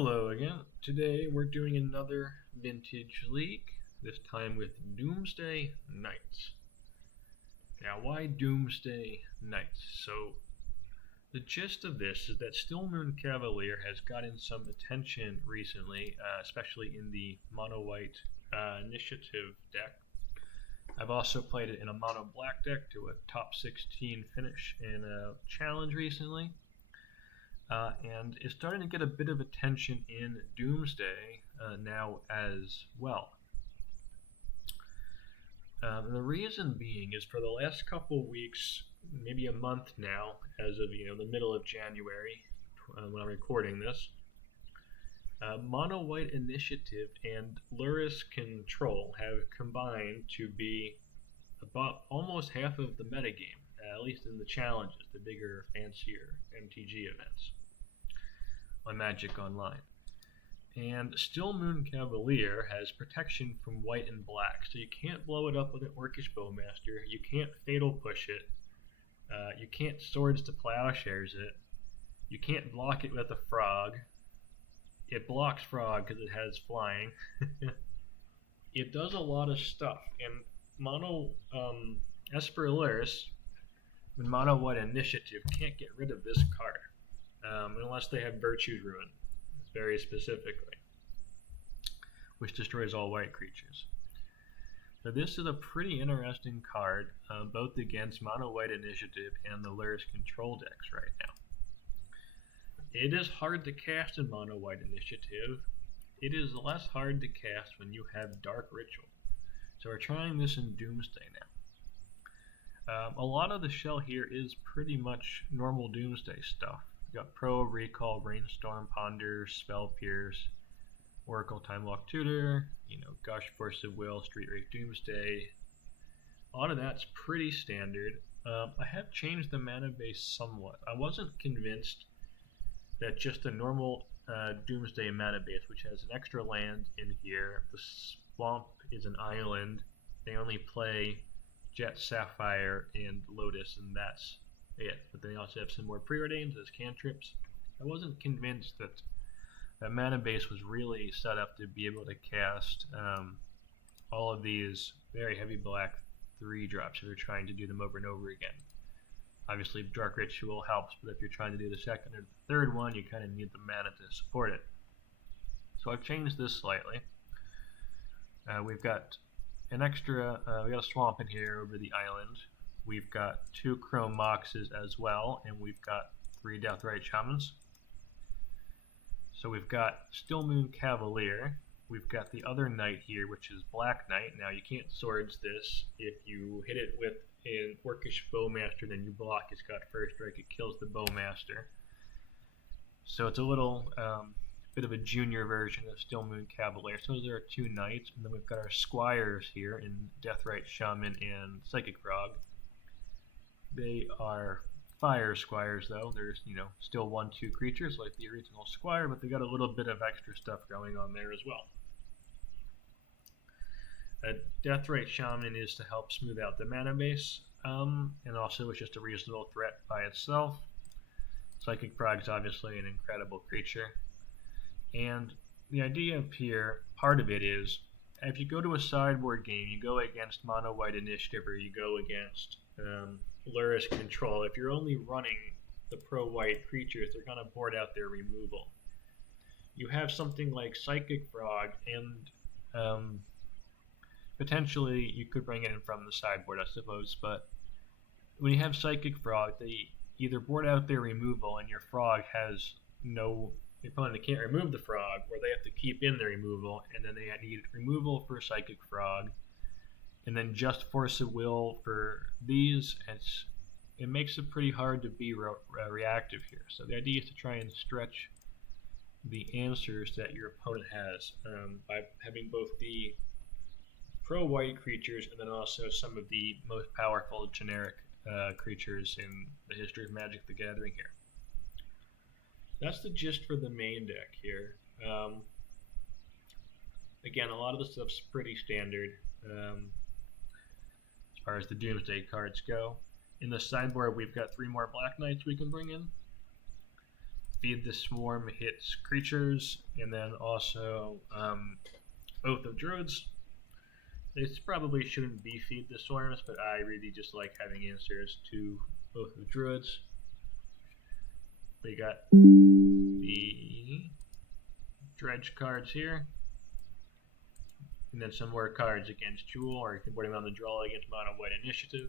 Hello again. Today we're doing another vintage league, this time with Doomsday Knights. Now, why Doomsday Knights? So, the gist of this is that Stillmoon Cavalier has gotten some attention recently, especially in the mono white initiative deck. I've also played it in a mono black deck to a top 16 finish in a challenge recently. And is starting to get a bit of attention in Doomsday now as well. The reason being is for the last couple weeks, maybe a month now, as of the middle of January when I'm recording this, Mono White Initiative and Lurrus Control have combined to be about almost half of the metagame, at least in the challenges, the bigger, fancier MTG events on Magic Online. And Stillmoon Cavalier has protection from white and black, so you can't blow it up with an Orcish Bowmaster, you can't Fatal Push it, you can't Swords to Plowshares it, you can't block it with a Frog. It blocks Frog because it has flying. It does a lot of stuff, and Mono Esperilurus and Mono White Initiative can't get rid of this card. Unless they have Virtue's Ruin, very specifically, which destroys all white creatures. So this is a pretty interesting card, both against Mono White Initiative and the Lurrus Control decks right now. It is hard to cast in Mono White Initiative. It is less hard to cast when you have Dark Ritual. So we're trying this in Doomsday now. A lot of the shell here is pretty much normal Doomsday stuff. You got Probe, Recall, Brainstorm, Ponder, Spell Pierce, Oracle, Time Lock Tutor, Gush, Force of Will, Street Wraith, Doomsday. A lot of that's pretty standard. I have changed the mana base somewhat. I wasn't convinced that just a normal Doomsday mana base, which has an extra land in here, the Swamp is an island, they only play Jet, Sapphire, and Lotus, and that's it. But they also have some more preordains as cantrips. I wasn't convinced that that mana base was really set up to be able to cast all of these very heavy black 3-drops if you're trying to do them over and over again. Obviously Dark Ritual helps, but if you're trying to do the second or the third one, you kind of need the mana to support it. So I've changed this slightly. We've got an extra, we got a swamp in here over the island. We've got 2 Chrome Moxes as well, and we've got 3 Deathrite Shamans. So we've got Stillmoon Cavalier. We've got the other Knight here, which is Black Knight. Now you can't Swords this. If you hit it with an Orcish Bowmaster, then you block. It's got First Strike. It kills the Bowmaster. So it's a little bit of a junior version of Stillmoon Cavalier. So there are 2 Knights, and then we've got our Squires here in Deathrite Shaman and Psychic Frog. They are fire squires, though. There's, still 1/2 creatures like the original squire, but they got a little bit of extra stuff going on there as well. Deathrite Shaman is to help smooth out the mana base, and also it's just a reasonable threat by itself. Psychic Frog is obviously an incredible creature. And the idea up here, part of it is, if you go to a sideboard game, you go against Mono White Initiative or you go against Lurrus Control, if you're only running the pro-white creatures, they're going to board out their removal. You have something like Psychic Frog, and potentially you could bring it in from the sideboard, I suppose, but when you have Psychic Frog, they either board out their removal and your frog has no, your opponent can't remove the frog, or they have to keep in the removal, and then they need removal for Psychic Frog, and then just Force of Will for these. It makes it pretty hard to be reactive here. So the idea is to try and stretch the answers that your opponent has by having both the pro-white creatures and then also some of the most powerful generic creatures in the history of Magic the Gathering here. That's the gist for the main deck here. Again, a lot of the stuff's pretty standard. As far as the Doomsday cards go. In the sideboard, we've got 3 more Black Knights we can bring in. Feed the Swarm hits creatures, and then also Oath of Druids. This probably shouldn't be Feed the Swarms, but I really just like having answers to Oath of Druids. We got the Dredge cards here, and then some more cards against Jewel, or you can put them on the draw against Mono White Initiative,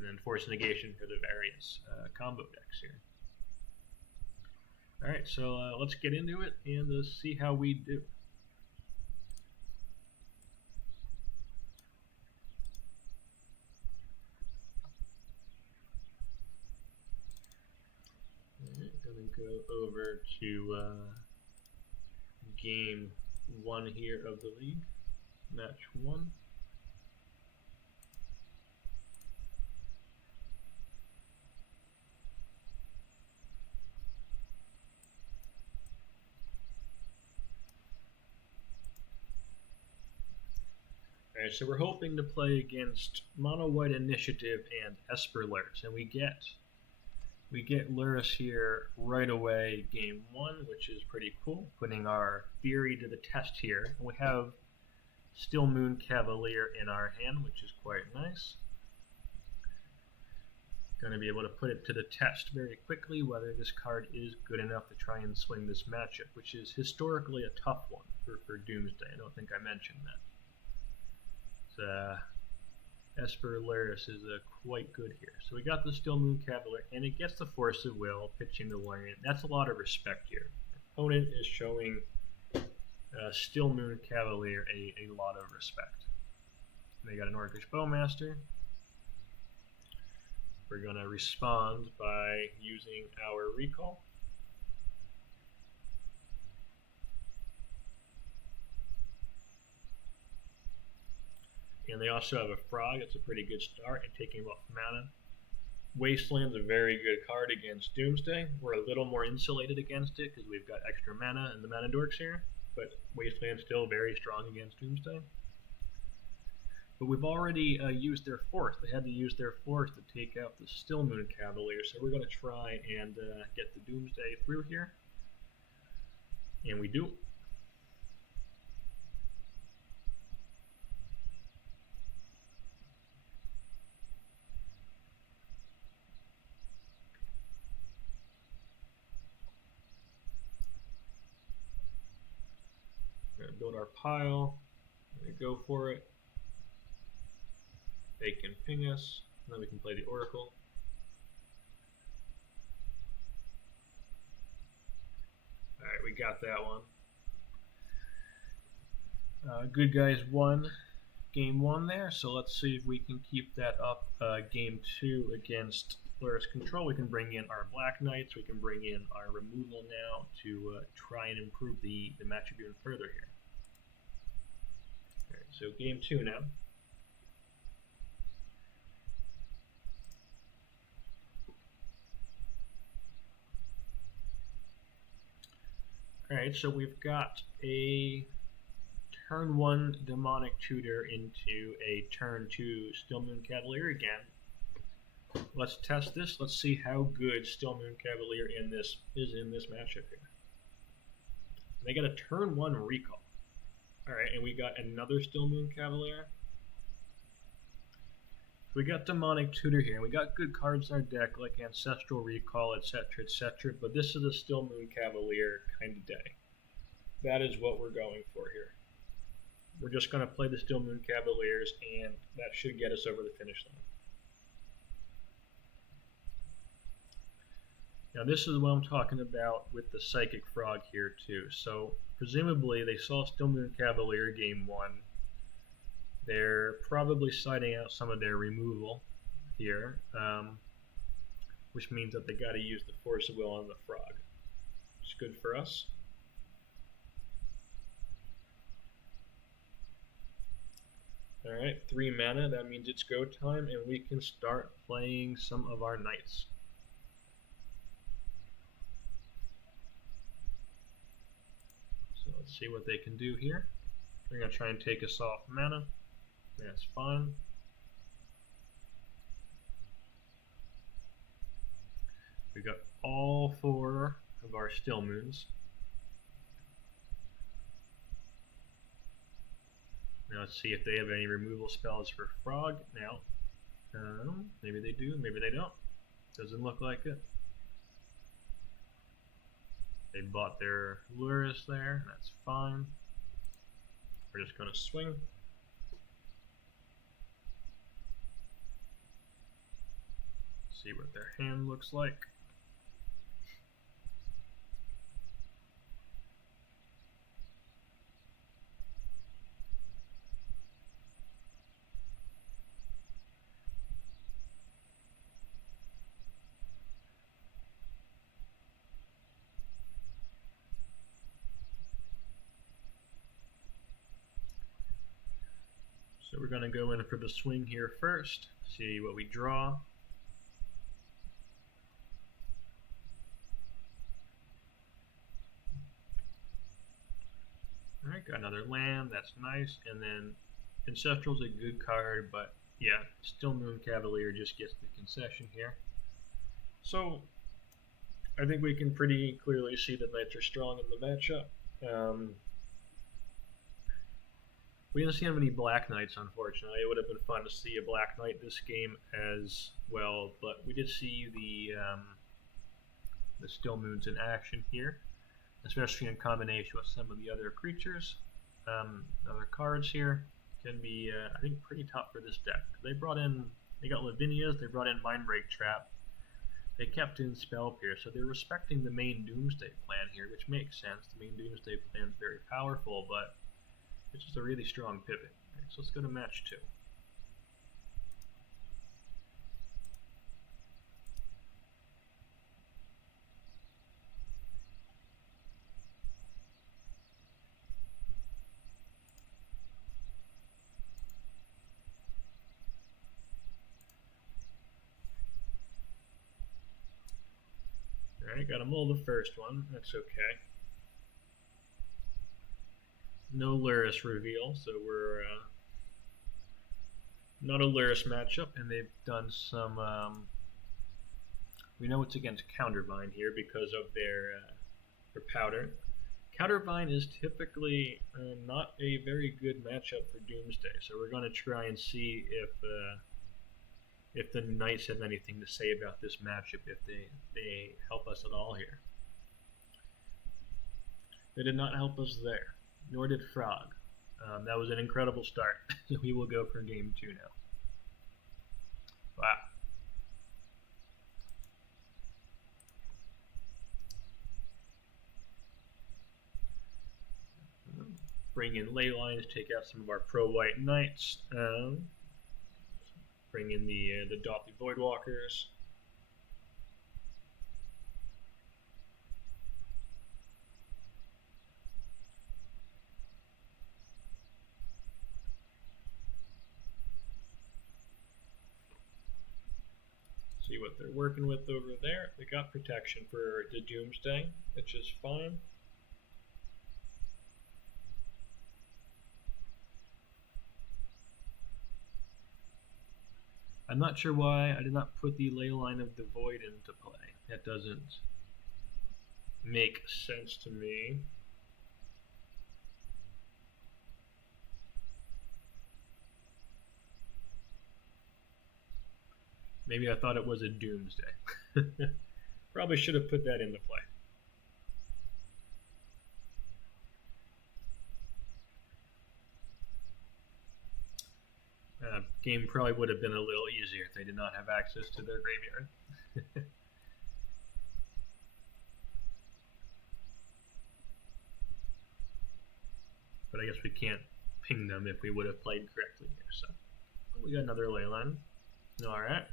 and then Force Negation for the various combo decks here. Alright, so let's get into it and see how we do. Alright, gonna go over to game 1 here of the league, match 1. Alright, so we're hoping to play against Mono White Initiative and Esper lurrus, and we get lurrus here right away game 1, which is pretty cool, putting our theory to the test here. We have Still Moon Cavalier in our hand, which is quite nice. Going to be able to put it to the test very quickly whether this card is good enough to try and swing this matchup, which is historically a tough one for Doomsday. I don't think I mentioned that. Esper lurrus is quite good here. So we got the Still Moon Cavalier, and it gets the Force of Will, pitching the Larian. That's a lot of respect here. Opponent is showing Still Moon Cavalier a lot of respect. They got an Orcish Bowmaster. We're going to respond by using our recall. And they also have a Frog. It's a pretty good start and taking off mana. Wasteland's a very good card against Doomsday. We're a little more insulated against it because we've got extra mana and the mana dorks here, but Wasteland's still very strong against Doomsday. But we've already used their Force. They had to use their Force to take out the Still Moon Cavalier, so we're going to try and get the Doomsday through here. And we do. Build our pile, go for it. They can ping us, and then we can play the Oracle. Alright, we got that one. Good guys won game 1 there, so let's see if we can keep that up game 2 against lurrus Control. We can bring in our Black Knights, we can bring in our removal now to try and improve the matchup even further here. Alright, so game 2 now. Alright, so we've got a turn 1 Demonic Tutor into a turn 2 Still Moon Cavalier again. Let's test this. Let's see how good Still Moon Cavalier is in this matchup here. They got a turn 1 recall. Alright, and we got another Still Moon Cavalier. We got Demonic Tutor here, and we got good cards in our deck like Ancestral Recall, etc., etc., but this is a Still Moon Cavalier kind of day. That is what we're going for here. We're just going to play the Still Moon Cavaliers, and that should get us over the finish line. Now this is what I'm talking about with the Psychic Frog here too. So presumably they saw Still Moon Cavalier game 1. They're probably siding out some of their removal here, which means that they got to use the Force of Will on the Frog. It's good for us. Alright, 3 mana, that means it's go time, and we can start playing some of our Knights. So let's see what they can do here. They're going to try and take us off mana. That's fine. We got all 4 of our still moons. Now let's see if they have any removal spells for Frog. Now, maybe they do, maybe they don't. Doesn't look like it. They bought their lurrus there, that's fine. We're just going to swing. See what their hand looks like. So we're going to go in for the swing here first, see what we draw. Alright, got another land, that's nice, and then Ancestral's a good card, but yeah, still Moon Cavalier just gets the concession here. So I think we can pretty clearly see that Knights are strong in the matchup. We didn't see any Black Knights, unfortunately. It would have been fun to see a Black Knight this game as well, but we did see the Still Moons in action here, especially in combination with some of the other creatures. Other cards here can be, I think, pretty tough for this deck. They got Lavinias, they brought in Mindbreak Trap, they kept in Spell Pierce, so they're respecting the main Doomsday plan here, which makes sense. The main Doomsday plan is very powerful, but it's just a really strong pivot. Right, so let's go to match 2. Alright, got to mull the first one. That's okay. No lurrus reveal, so we're not a lurrus matchup, and they've done some. We know it's against Countervine here because of their powder. Countervine is typically not a very good matchup for Doomsday, so we're going to try and see if the Knights have anything to say about this matchup, if they help us at all here. They did not help us there. Nor did Frog. That was an incredible start. We will go for game 2 now. Wow. Bring in ley lines, take out some of our pro-white Knights. Bring in the Doppy Voidwalkers. See what they're working with over there. They got protection for the Doomsday, which is fine. I'm not sure why I did not put the ley line of the void into play. That doesn't make sense to me. Maybe I thought it was a Doomsday. Probably should have put that into play. Game probably would have been a little easier if they did not have access to their graveyard. But I guess we can't ping them if we would have played correctly here. So we got another ley line. Alright.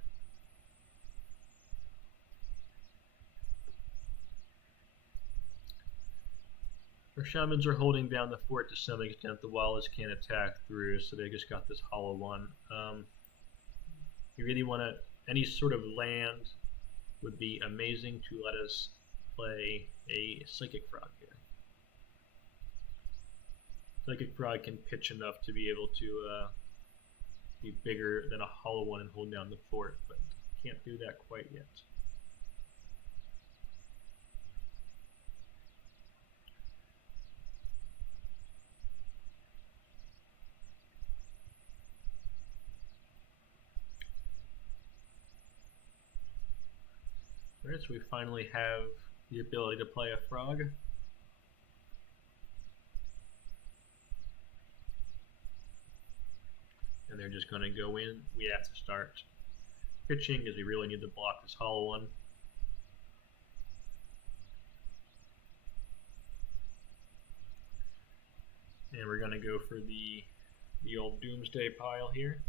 Our shamans are holding down the fort to some extent. The walls can't attack through, so they just got this hollow one. You really want to, any sort of land would be amazing to let us play a Psychic Frog here. Psychic Frog can pitch enough to be able to be bigger than a hollow one and hold down the fort, but can't do that quite yet. Alright, so we finally have the ability to play a frog. And they're just going to go in. We have to start pitching because we really need to block this hollow one. And we're going to go for the old Doomsday pile here.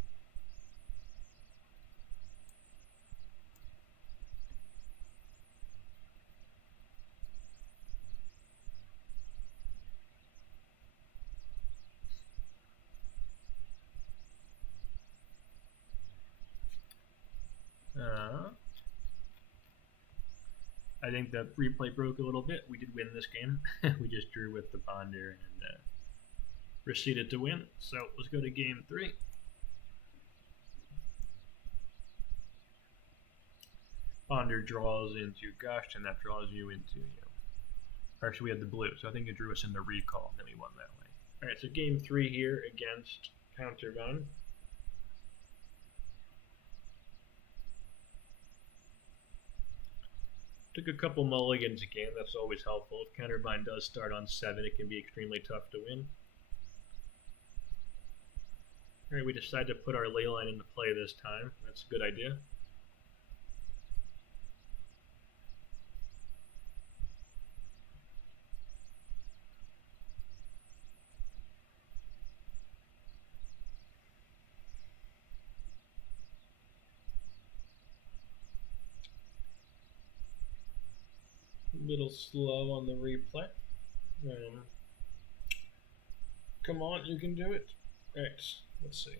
I think the replay broke a little bit. We did win this game. We just drew with the ponder and proceeded to win. So let's go to game 3. Ponder draws into Gush, and that draws you into, actually we had the blue, so I think it drew us into recall, and then we won that way. Alright, so game 3 here against Countervine. Took a couple mulligans again, that's always helpful. If Countervine does start on 7, it can be extremely tough to win. Alright, we decided to put our ley line into play this time. That's a good idea. A little slow on the replay. Come on, you can do it. Alright, let's see.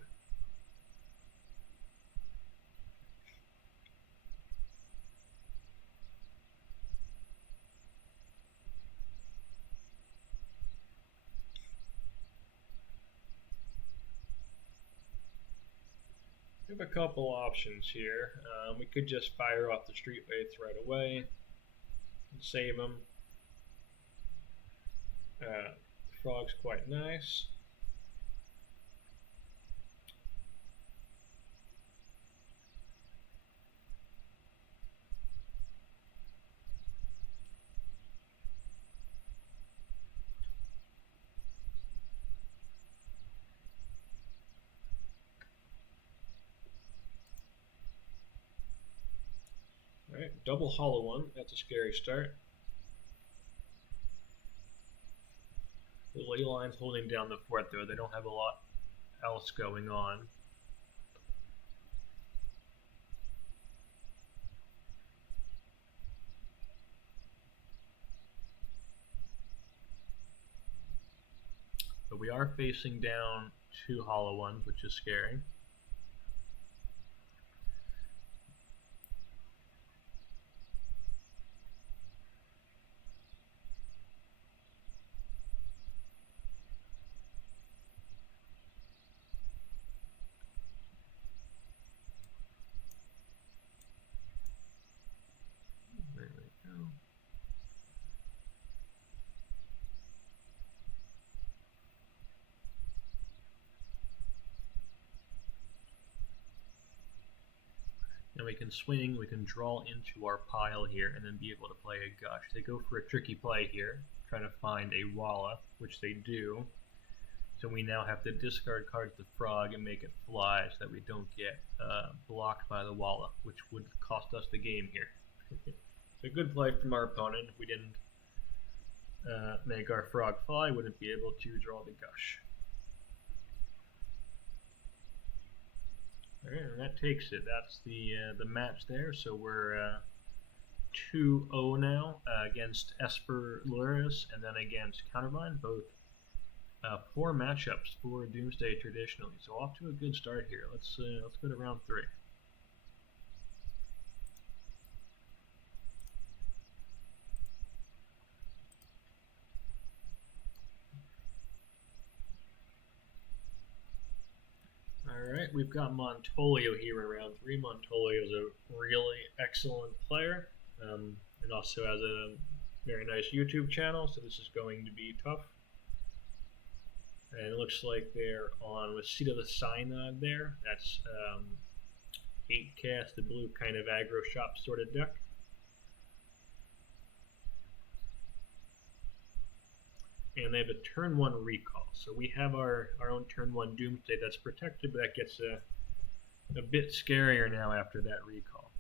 We have a couple options here. We could just fire off the street wraiths right away and save them. The frog's quite nice. Alright, double hollow one. That's a scary start. The ley line's holding down the fort though. They don't have a lot else going on. But we are facing down 2 hollow ones, which is scary. There we go. And we can swing, we can draw into our pile here, and then be able to play a Gush. They go for a tricky play here, trying to find a Walla, which they do. So we now have to discard cards to Frog and make it fly so that we don't get blocked by the Walla, which would cost us the game here. So good play from our opponent. If we didn't make our Frog fly, wouldn't be able to draw the Gush. Alright, and that takes it. That's the match there. So we're 2-0 now against Esper Lurrus and then against Countervine. Both poor matchups for Doomsday traditionally. So off to a good start here. Let's go to round 3. Alright, we've got Montolio here in round 3. Montolio is a really excellent player and also has a very nice YouTube channel, so this is going to be tough. And it looks like they're on with Seat of the Synod there. That's 8 cast, the blue kind of aggro shop sort of deck. and they have a turn 1 recall. So we have our own turn 1 Doomsday that's protected, but that gets a bit scarier now after that recall.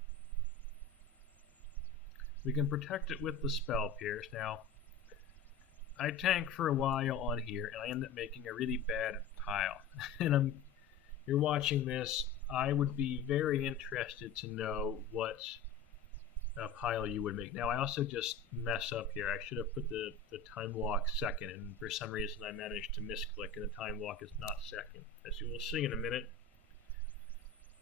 We can protect it with the Spell Pierce. Now, I tank for a while on here, and I end up making a really bad pile. And you're watching this, I would be very interested to know what pile you would make. Now, I also just mess up here. I should have put the Time Walk second, and for some reason I managed to misclick, and the Time Walk is not second, as you will see in a minute.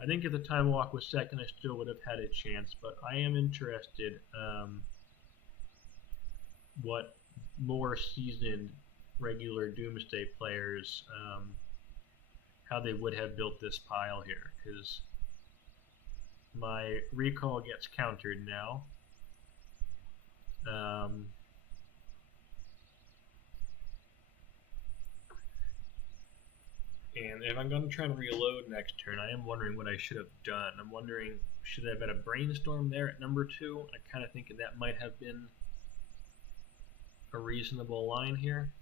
I think if the Time Walk was second, I still would have had a chance, but I am interested what more seasoned regular Doomsday players, how they would have built this pile here, because my recall gets countered now. And if I'm going to try and reload next turn, I am wondering what I should have done. I'm wondering, should I have had a Brainstorm there at number 2? I kind of think that might have been a reasonable line here.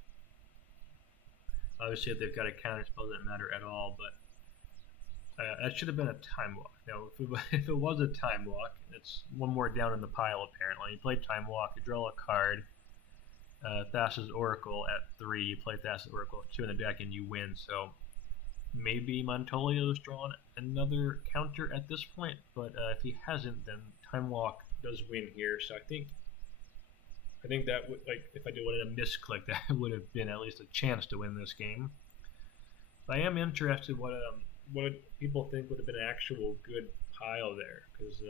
Obviously, if they've got a counter spell, it doesn't matter at all, but that should have been a Time Walk. Now, if it was a Time Walk, it's one more down in the pile, apparently. You play Time Walk, you draw a card, Thassa's Oracle at 3, you play Thassa's Oracle at 2 in the deck, and you win. So maybe Montolio's drawn another counter at this point, but if he hasn't, then Time Walk does win here. So I think that would, like, if I did one in a misclick, that would have been at least a chance to win this game. But I am interested what people think would have been an actual good pile there, because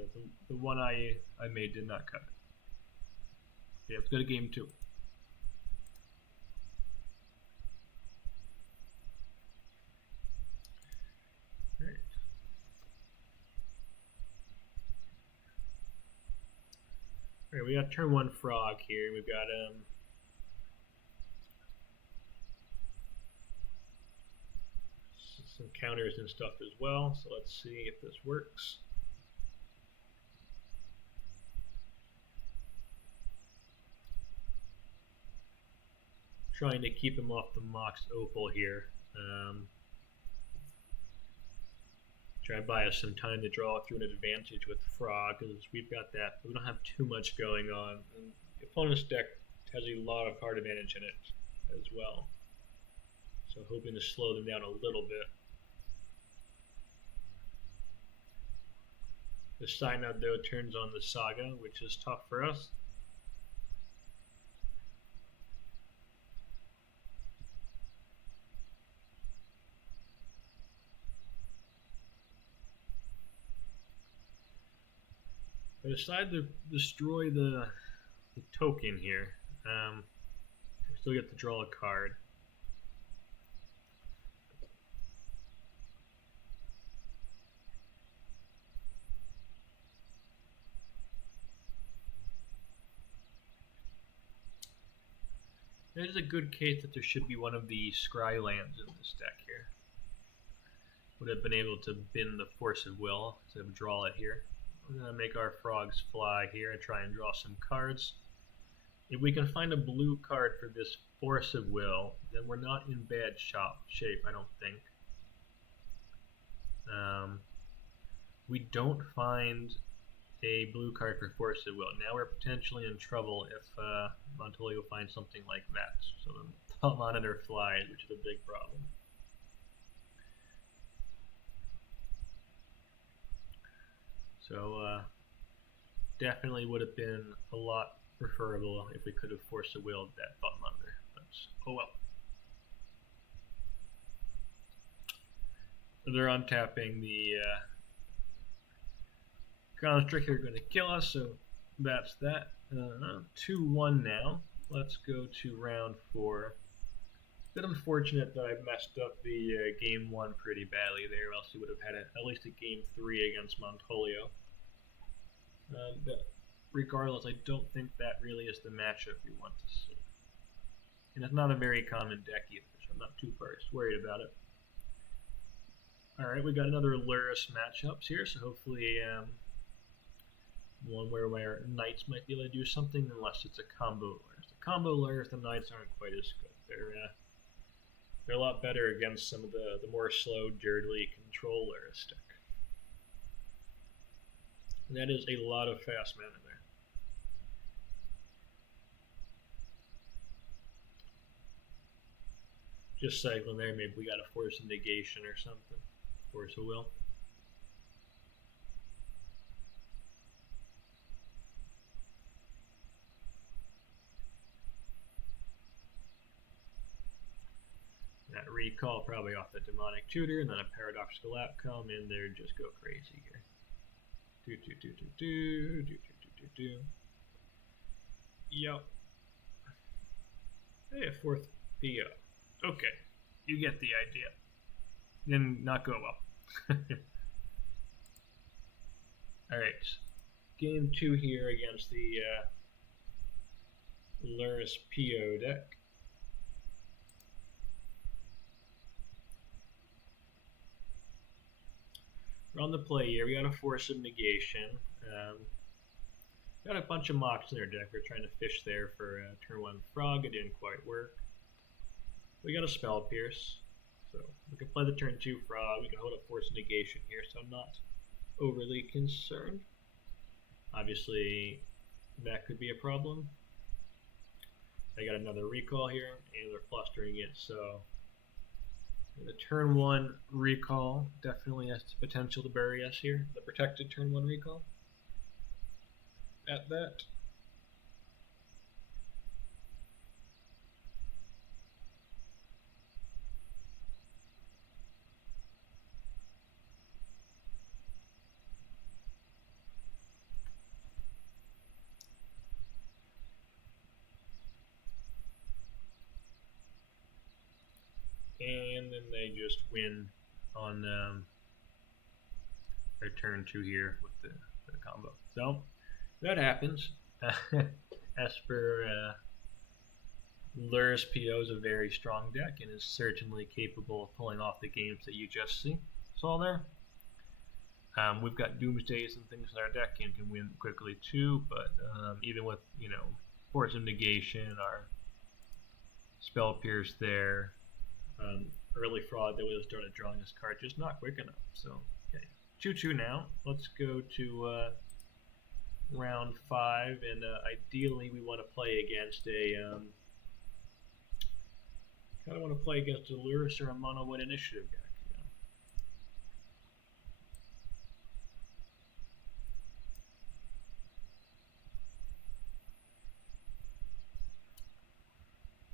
the one I made did not cut it. Yeah, let's go to game 2. Alright. Alright, we got turn 1 Frog here. We've got some counters and stuff as well, so let's see if this works. Trying to keep him off the Mox Opal here. Try and buy us some time to draw through an advantage with Frog, because we've got that, but we don't have too much going on. And the opponent's deck has a lot of card advantage in it as well, so hoping to slow them down a little bit. The side note, though, turns on the Saga, which is tough for us. I decide to destroy the token here. I still get to draw a card. There's a good case that there should be one of the Scry lands in this deck here. Would have been able to bin the Force of Will instead of draw it here. We're going to make our frogs fly here and try and draw some cards. If we can find a blue card for this Force of Will, then we're not in bad shape, I don't think. We don't find a blue card for Force of Will. Now we're potentially in trouble if Montolio finds something like that. So the Thought Monitor flies, which is a big problem. So definitely would have been a lot preferable if we could have Force of Willed that Thought Monitor. But oh well. They're untapping the Constrictor, going to kill us, so that's that. 2-1 now. Let's go to round 4. It's a bit unfortunate that I messed up the game 1 pretty badly there, or else we would have had at least a game 3 against Montolio. But regardless, I don't think that really is the matchup we want to see. And it's not a very common deck either, so I'm not too worried about it. Alright, we got another lurrus matchups here, so hopefully one where our knights might be able to do something, unless it's a combo lurrus. combo lurrus, the Knights aren't quite as good. They're a lot better against some of the more slow, dirtily control lurrus deck. And that is a lot of fast mana there. Just cycling there, maybe we got a force of negation or something. Force of will. That recall probably off the demonic tutor, and then a paradoxical outcome, and they're just go crazy here. Yep. Hey, a fourth PO. Okay, you get the idea. Didn't not go well. Alright, game 2 here against the lurrus PO deck. We're on the play here. We got a force of negation. Got a bunch of mocks in our deck. We're trying to fish there for turn 1 frog. It didn't quite work. We got a spell pierce, so we can play the turn 2 frog. We can hold up force of negation here, so I'm not overly concerned. Obviously, that could be a problem. I got another recall here, and they're flustering it, so the turn 1 recall definitely has the potential to bury us here. The protected turn 1 recall. At that. And then they just win on their turn 2 here with the combo. So that happens. Esper lurrus PO is a very strong deck and is certainly capable of pulling off the games that you just saw there. We've got Doomsdays and things in our deck and can win quickly too, but even with, Force of Negation, our Spell Pierce there, early fraud that would have started drawing this card, just not quick enough. So, okay. 2-2 now. Let's go to round 5, and ideally we want to play against a kind of want to play against a lurrus or a mono white initiative deck.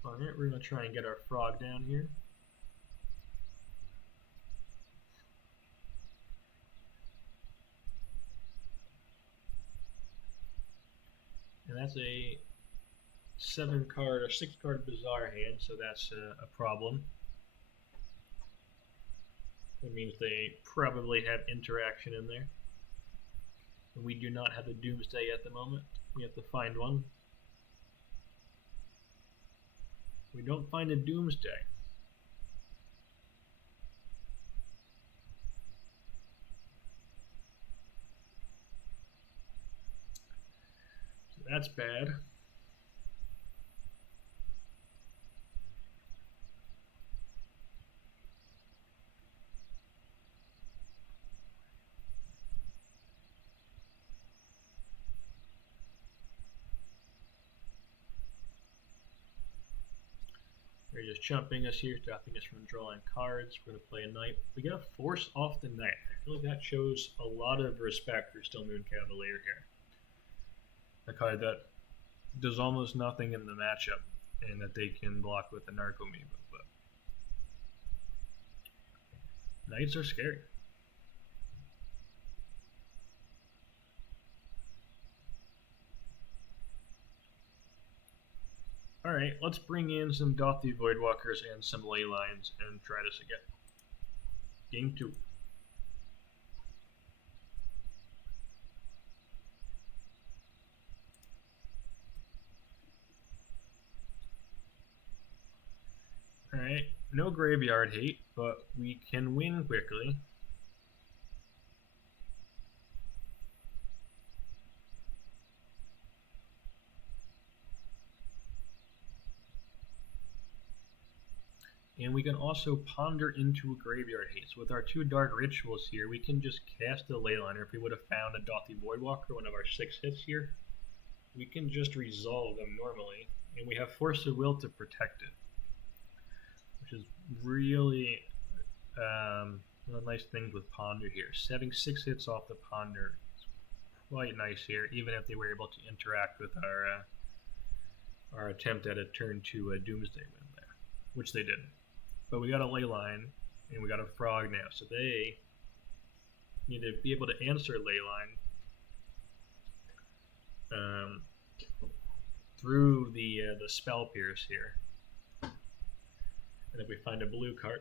Alright, we're going to try and get our frog down here. And that's a 7-card or 6-card Bazaar hand, so that's a problem. That means they probably have interaction in there. And we do not have a Doomsday at the moment. We have to find one. We don't find a Doomsday. So that's bad. They're just chumping us here, stopping us from drawing cards. We're going to play a knight. We get a force off the knight. I feel like that shows a lot of respect for Still Moon Cavalier here. A card that does almost nothing in the matchup, and that they can block with the Narcomoeba. But knights are scary. Alright, let's bring in some Dothi Voidwalkers and some Ley Lines and try this again. Game 2. Alright, no graveyard hate, but we can win quickly. And we can also ponder into a graveyard haste. With our 2 dark rituals here, we can just cast a Leyliner. If we would have found a Dauthi Voidwalker, one of our 6 hits here, we can just resolve them normally. And we have Force of Will to protect it, which is really one of the nice things with Ponder here. Setting 6 hits off the Ponder is quite nice here, even if they were able to interact with our attempt at a turn 2 Doomsday win there, which they didn't. But we got a Leyline, and we got a Frog now, so they need to be able to answer Leyline through the Spell Pierce here. And if we find a blue card,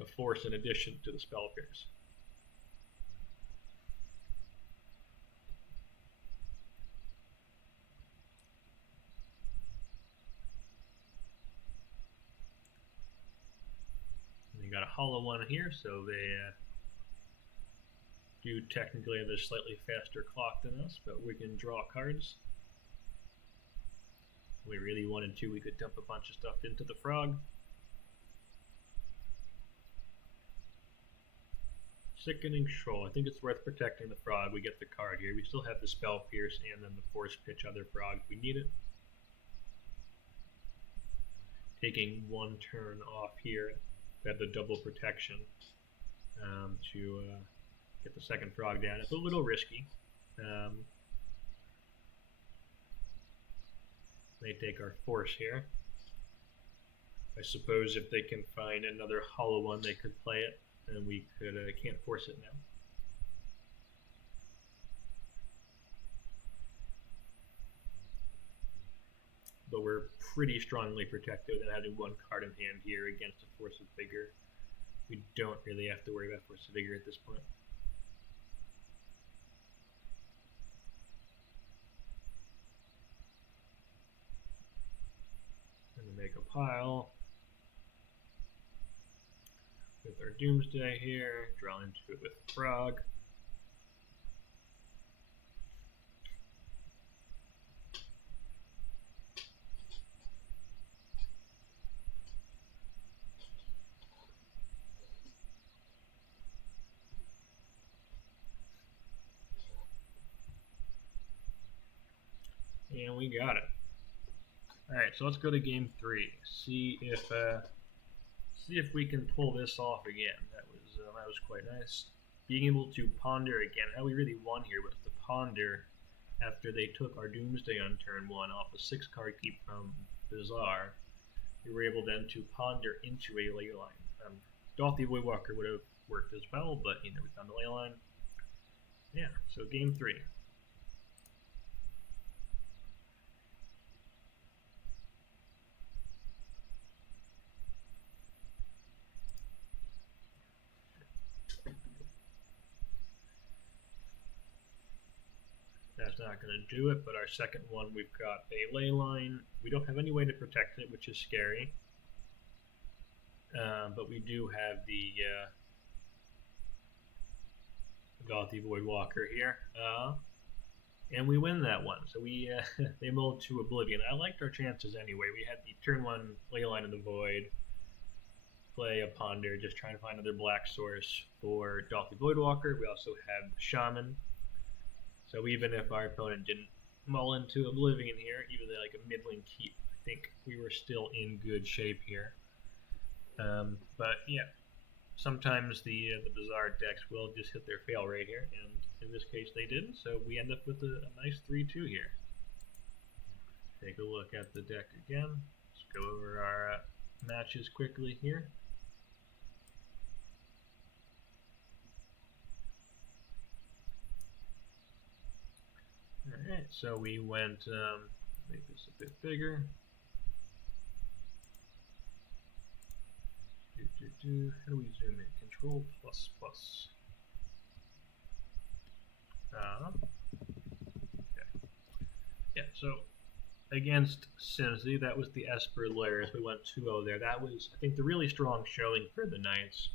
a Force in addition to the Spell Pierce. You got a hollow one here, so they do technically have a slightly faster clock than us, but we can draw cards. If we really wanted to, we could dump a bunch of stuff into the Frog. Sickening Shoal. I think it's worth protecting the Frog. We get the card here. We still have the Spell Pierce and then the Force Pitch other Frog if we need it. Taking 1 turn off here. We have the double protection to get the second Frog down. It's a little risky. They take our Force here. I suppose if they can find another hollow one, they could play it, and we could can't force it now. But we're pretty strongly protected without having 1 card in hand here against a Force of Vigor. We don't really have to worry about Force of Vigor at this point. And to make a pile with our Doomsday here, draw into it with Frog. And we got it. Alright, so let's go to game 3. See if we can pull this off again. That was quite nice. Being able to ponder again. How we really won here was to ponder after they took our Doomsday on turn 1 off a 6-card keep from Bazaar. We were able then to ponder into a Leyline. Dauthi Voidwalker would have worked as well, but we found the Leyline. Yeah, so game 3. That's not going to do it, but our second one, we've got a Leyline. We don't have any way to protect it, which is scary. But we do have the Dauthi Voidwalker here. And we win that one. So we they mulled to Oblivion. I liked our chances anyway. We had the turn 1 Leyline in the Void. Play a Ponder, just trying to find another black source for Dauthi Voidwalker. We also have Shaman. So even if our opponent didn't mull into Oblivion here, even though like a middling keep, I think we were still in good shape here. But yeah, sometimes the Bazaar decks will just hit their fail rate here, and in this case they didn't, so we end up with a nice 3-2 here. Take a look at the deck again. Let's go over our matches quickly here. Alright, so we went, make this a bit bigger. How do we zoom in? Control plus plus. Okay. Yeah, so against Cincy, that was the Esper Lurrus. We went 2-0 there. That was, I think, the really strong showing for the Knights.